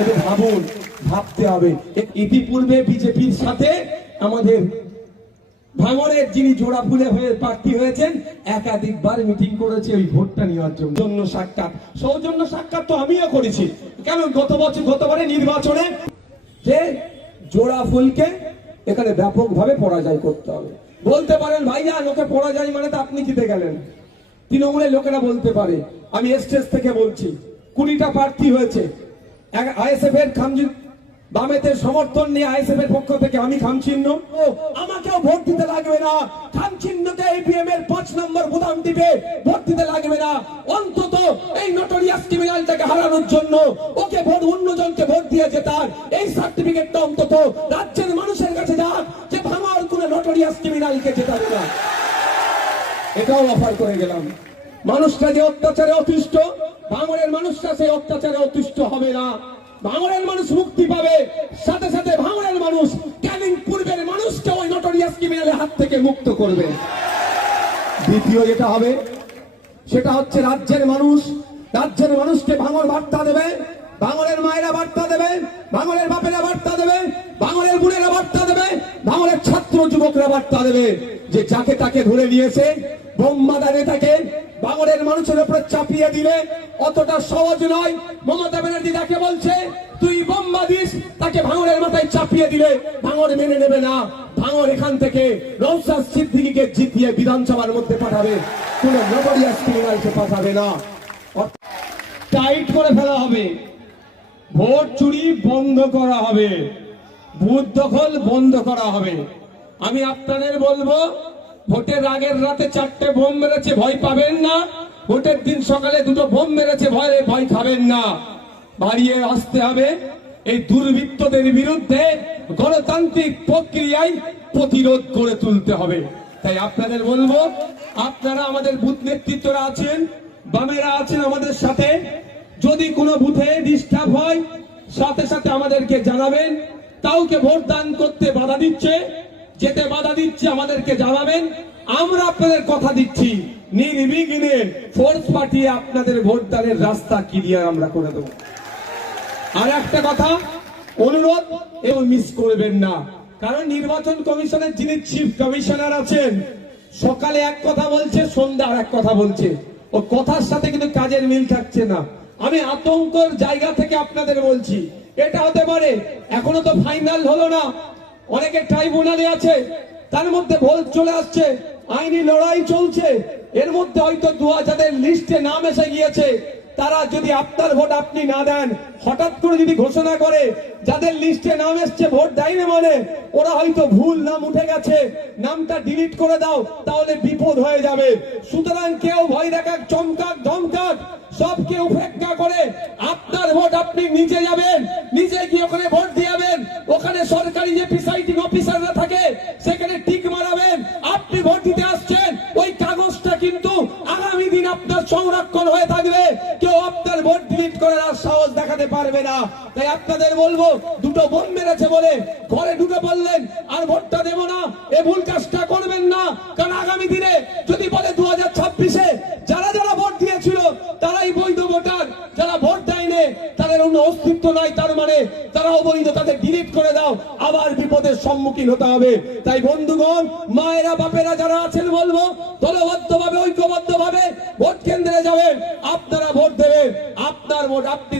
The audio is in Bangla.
এটা ভাবুন, ভাবতে হবে। ইতিপূর্বে বিজেপির সাথে আমাদের ভাঙড়ের যিনি জোড়া ফুলে হয়ে প্রার্থী হয়েছেন একাধিকবার মিটিং করেছে ওই ভোটটা নেওয়ার জন্য। সাক্ষাৎ, সৌজন্য সাক্ষাৎ তো আমিও করেছি। কেন গতবারে নির্বাচনে যে জোড়া ফুলকে এখানে ব্যাপকভাবে পরাজয় করতে হবে। বলতে পারেন ভাইয়া লোকে পরাজয় মানে তো আপনি জিতে গেলেন, তৃণমূলের লোকেরা বলতে পারে। আমি স্টেজ থেকে বলছি 20টা প্রার্থী হয়েছে, আইএসএফ এর খামজি বামেদের সমর্থন নিয়ে আইএসএফ এর পক্ষ থেকে আমি খামচিহ্ন, আমাকেও ভোট দিতে লাগবে না। খামচিহ্নকে এপিএম এর 5 নম্বর বোতাম টিপে ভোট দিতে লাগবে না। অন্তত এই নটোরিয়াস ক্রিমিনালটাকে হারানোর জন্য ওকে ভোট, অন্যজনকে ভোট দিয়েছে তার এই সার্টিফিকেটটা অন্তত রাজ্যের মানুষের কাছে যাক যে ভাঙড় কোনো নটোরিয়াস ক্রিমিনালকে জেতাবে না। এটাও অফার করে গেলাম। মানুষটা যে অত্যাচারে অতিষ্ঠ, ভাঙড়ের মানুষটা সেই অত্যাচারে অতিষ্ঠ হবে না। ভাঙড়ের মানুষ মুক্তি পাবে, সাথে সাথে ভাঙড়ের মানুষ ক্যানিং পূর্বের মানুষকে ওই নটোরিয়াস ক্রিমিনালের হাত থেকে মুক্ত করবে। দ্বিতীয় যেটা হবে সেটা হচ্ছে রাজ্যের মানুষকে ভাঙড় বার্তা দেবে, ভাঙড়ের মায়েরা বার্তা দেবে, ভাঙড়ের বাপেরা বার্তা দেবে, ভাঙড়ের বোনেরা বার্তা দেবে, ভাঙড়ের ছাত্র যুবকরা বার্তা দেবে যে যাকে তাকে ধরে নিয়েছে বোমা নেতাকে ভাঙড়ের মানুষের উপরে চাপিয়ে দিলে অতটা সহজ নয়। মমতা ব্যানার্জি তাকে বলছে তুই বোমা দিস, তাকে ভাঙড়ের মাথায় চাপিয়ে দিলে ভাঙড় মেনে নেবে না। ভাঙড় এখান থেকে নওশাদ সিদ্দিকীকে জিতিয়ে বিধানসভার মধ্যে পাঠাবে, কোন নটোরিয়াস ক্রিমিনালকে পাঠাবে না। টাইট করে ফেলা হবে, ভোট চুরি বন্ধ করা হবে, বুথ দখল বন্ধ করা হবে। আমি আপনাদের বলবো ভোটের আগের রাতে 4টে বোম মেরেছে, ভয় পাবেন না। ভোটের দিন সকালে 2টো বোম মেরেছে, ভয় খাবেন না। বাড়িয়ে আসতে হবে। এই দুর্বৃত্তদের বিরুদ্ধে গণতান্ত্রিক প্রক্রিয়ায় প্রতিরোধ করে তুলতে হবে। তাই আপনাদের বলবো, আপনারা আমাদের বুথ নেতৃত্বরা আছেন, বামেরা আছেন আমাদের সাথে, যদি কোনো বুথে ডিস্টার্ব হয় সাথে সাথে আমাদেরকে জানাবেন। কাউকে ভোট দান করতে বাধা দিচ্ছে, যেতে বাধা দিচ্ছে আমাদেরকে জানাবেন। আমরা আপনাদের কথা দিচ্ছি নির্বিঘ্নে ফোর্স পাঠিয়ে আপনাদের ভোটদানের রাস্তা ক্লিয়ার আমরা করে দেব। আর একটা কথা অনুরোধ, এবং মিস করবেন না, কারণ নির্বাচন কমিশনের যিনি চিফ কমিশনার আছেন সকালে এক কথা বলছে, সন্ধ্যা আর এক কথা বলছে। ও কথার সাথে কিন্তু কাজের মিল থাকছে না। আমি আতঙ্কর জায়গা থেকে আপনাদের বলছি, এটা হতে পারে এখনো তো ফাইনাল হলো না, অনেকে ট্রাইব্যুনালে আছে, তার মধ্যে ভোট চলে আসছে, আইনি লড়াই চলছে। এর মধ্যে হয়তো 2000 লিস্টে নাম এসে গিয়েছে, তারা যদি আপনার ভোট আপনি না দেন, হঠাৎ করে যদি ঘোষণা করে যাদের লিস্টে নাম এসছে ভোট দেয়নি মানে ওরা হয়তো ভুল নাম উঠে গেছে, নামটা ডিলিট করে দাও, তাহলে বিপদ হয়ে যাবে। সুতরাং কেউ ভয় দেখাক, চমকাক, ধমকাক, সবকে উপেক্ষা করে আপনার ভোট আপনি নিজে যাবেন, নিজে গিয়ে ওখানে ভোট দিয়াবেন। ওখানে সরকারি যে প্রিসাইডিং অফিসাররা থাকে সেখানে টিক মারাবেন। আপনি ভোট দিতে আসছেন, ওই কাগজটা কিন্তু আগামী দিন আপনার সংরক্ষণ হয়ে থাকবে, কেউ আপনার ভোট ডিলিট করার আর সাহস দেখাতে পারবে না। তাই আপনাদের বলবো, 2টো বোম মেরেছে বলে ঘরে ঢুকে বললেন আর ভোটটা দেব না, এ ভুল কাজটা করবেন না। কারণ আগামী দিনে যদি বলে 2026-এ যারা যারা ভোট দিয়েছিল তারাই বৈধ ভোটার, যারা ভোট দেয়নি তাদের অন্য অস্তিত্ব নাই, তার মানে তারা অবৈধ, তাদের ডিলিট করে দাও, আবার বিপদের সম্মুখীন হতে হবে। তাই বন্ধুগণ, মায়েরা বাপেরা যারা আছেন বলবো দলবদ্ধভাবে ঐক্যবদ্ধভাবে ভোট কেন্দ্রে যাবেন, আপনারা ভোট দেবেন, আপনার ভোট আপনি